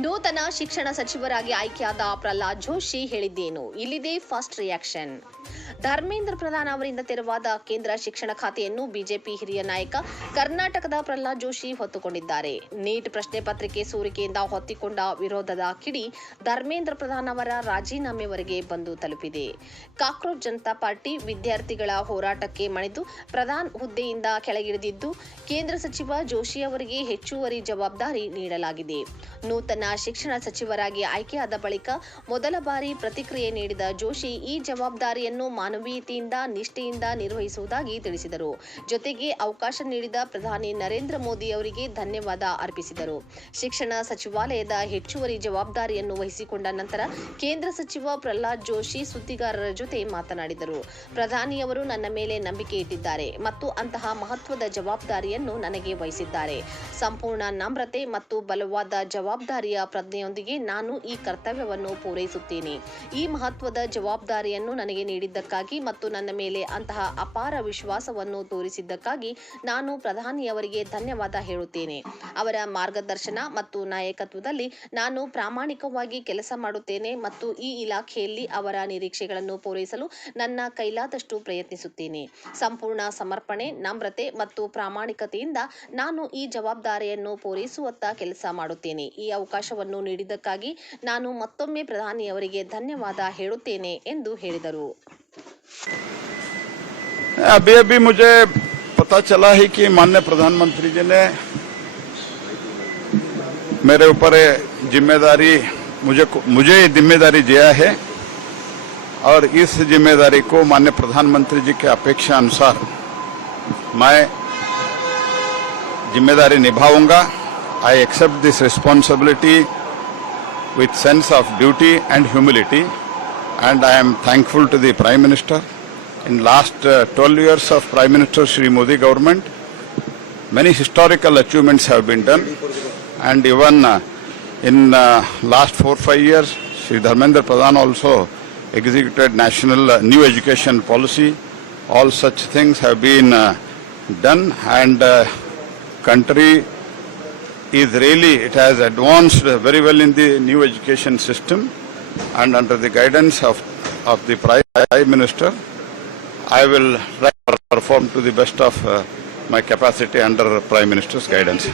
ನೂತನ ಶಿಕ್ಷಣ ಸಚಿವರಾಗಿ ಆಯ್ಕೆಯಾದ ಪ್ರಹ್ಲಾದ್ ಜೋಶಿ ಹೇಳಿದ್ದೇನು? ಇಲ್ಲಿದೆ ಫಸ್ಟ್ ರಿಯಾಕ್ಷನ್. ಧರ್ಮೇಂದ್ರ ಪ್ರಧಾನ್ ಅವರಿಂದ ತೆರವಾದ ಕೇಂದ್ರ ಶಿಕ್ಷಣ ಖಾತೆಯನ್ನು ಬಿಜೆಪಿ ಹಿರಿಯ ನಾಯಕ ಕರ್ನಾಟಕದ ಪ್ರಹ್ಲಾದ್ ಜೋಶಿ ಹೊತ್ತುಕೊಂಡಿದ್ದಾರೆ. ನೀಟ್ ಪ್ರಶ್ನೆ ಪತ್ರಿಕೆ ಸೋರಿಕೆಯಿಂದ ಹೊತ್ತಿಕೊಂಡ ವಿರೋಧದ ಕಿಡಿ ಧರ್ಮೇಂದ್ರ ಪ್ರಧಾನ್ ಅವರ ರಾಜೀನಾಮೆವರೆಗೆ ಬಂದು ತಲುಪಿದೆ. ಕಾಕ್ರೋಚ್ ಜನತಾ ಪಾರ್ಟಿ ವಿದ್ಯಾರ್ಥಿಗಳ ಹೋರಾಟಕ್ಕೆ ಮಣಿದು ಪ್ರಧಾನ್ ಹುದ್ದೆಯಿಂದ ಕೆಳಗಿಳಿದಿದ್ದು, ಕೇಂದ್ರ ಸಚಿವ ಜೋಶಿ ಅವರಿಗೆ ಹೆಚ್ಚುವರಿ ಜವಾಬ್ದಾರಿ ನೀಡಲಾಗಿದೆ. ನೂತನ ಶಿಕ್ಷಣ ಸಚಿವರಾಗಿ ಆಯ್ಕೆಯಾದ ಬಳಿಕ ಮೊದಲ ಬಾರಿ ಪ್ರತಿಕ್ರಿಯೆ ನೀಡಿದ ಜೋಶಿ ಈ ಜವಾಬ್ದಾರಿಯನ್ನು ಮಾನವೀಯತೆಯಿಂದ ನಿಷ್ಠೆಯಿಂದ ನಿರ್ವಹಿಸುವುದಾಗಿ ತಿಳಿಸಿದರು. ಜೊತೆಗೆ ಅವಕಾಶ ನೀಡಿದ ಪ್ರಧಾನಿ ನರೇಂದ್ರ ಮೋದಿ ಅವರಿಗೆ ಧನ್ಯವಾದ ಅರ್ಪಿಸಿದರು. ಶಿಕ್ಷಣ ಸಚಿವಾಲಯದ ಹೆಚ್ಚುವರಿ ಜವಾಬ್ದಾರಿಯನ್ನು ವಹಿಸಿಕೊಂಡ ನಂತರ ಕೇಂದ್ರ ಸಚಿವ ಪ್ರಹ್ಲಾದ್ ಜೋಶಿ ಸುದ್ದಿಗಾರರ ಜೊತೆ ಮಾತನಾಡಿದರು. ಪ್ರಧಾನಿಯವರು ನನ್ನ ಮೇಲೆ ನಂಬಿಕೆ ಇಟ್ಟಿದ್ದಾರೆ ಮತ್ತು ಅಂತಹ ಮಹತ್ವದ ಜವಾಬ್ದಾರಿಯನ್ನು ನನಗೆ ವಹಿಸಿದ್ದಾರೆ. ಸಂಪೂರ್ಣ ನಮ್ರತೆ ಮತ್ತು ಬಲವಾದ ಜವಾಬ್ದಾರಿಯ ಪ್ರಜ್ಞೆಯೊಂದಿಗೆ ನಾನು ಈ ಕರ್ತವ್ಯವನ್ನು ಪೂರೈಸುತ್ತೇನೆ. ಈ ಮಹತ್ವದ ಜವಾಬ್ದಾರಿಯನ್ನು ನನಗೆ ನೀಡಿದ್ದಕ್ಕಾಗಿ ಮತ್ತು ನನ್ನ ಮೇಲೆ ಅಂತಹ ಅಪಾರ ವಿಶ್ವಾಸವನ್ನು ತೋರಿಸಿದ್ದಕ್ಕಾಗಿ ನಾನು ಪ್ರಧಾನಿಯವರಿಗೆ ಧನ್ಯವಾದ ಹೇಳುತ್ತೇನೆ. ಅವರ ಮಾರ್ಗದರ್ಶನ ಮತ್ತು ನಾಯಕತ್ವದಲ್ಲಿ ನಾನು ಪ್ರಾಮಾಣಿಕವಾಗಿ ಕೆಲಸ ಮಾಡುತ್ತೇನೆ ಮತ್ತು ಈ ಇಲಾಖೆಯಲ್ಲಿ ಅವರ ನಿರೀಕ್ಷೆಗಳನ್ನು ಪೂರೈಸಲು ನನ್ನ ಕೈಲಾದಷ್ಟು ಪ್ರಯತ್ನಿಸುತ್ತೇನೆ. ಸಂಪೂರ್ಣ ಸಮರ್ಪಣೆ, ನಮ್ರತೆ ಮತ್ತು ಪ್ರಾಮಾಣಿಕತೆಯಿಂದ ನಾನು ಈ ಜವಾಬ್ದಾರಿಯನ್ನು ಪೂರೈಸುವತ್ತ ಕೆಲಸ ಮಾಡುತ್ತೇನೆ. ಈ ಅವಕಾಶವನ್ನು ನೀಡಿದ್ದಕ್ಕಾಗಿ ನಾನು ಮತ್ತೊಮ್ಮೆ ಪ್ರಧಾನಿಯವರಿಗೆ ಧನ್ಯವಾದ ಹೇಳುತ್ತೇನೆ ಎಂದು ಹೇಳಿದರು. अभी मुझे पता चला है कि माननीय प्रधानमंत्री जी ने मेरे ऊपर जिम्मेदारी मुझे जिम्मेदारी दिया है और इस जिम्मेदारी को माननीय प्रधानमंत्री जी के अपेक्षा अनुसार मैं जिम्मेदारी निभाऊंगा. I accept this responsibility with sense of duty and humility, and I am thankful to the Prime Minister. In last 12 years of Prime Minister Shri Modi government, many historical achievements have been done, and even in last 4-5 years, Shri Dharmendra Pradhan also executed national new education policy. All such things have been done, and country is really, it has advanced very well in the new education system, and under the guidance of the Prime Minister, I will try to perform to the best of my capacity under Prime Minister's guidance.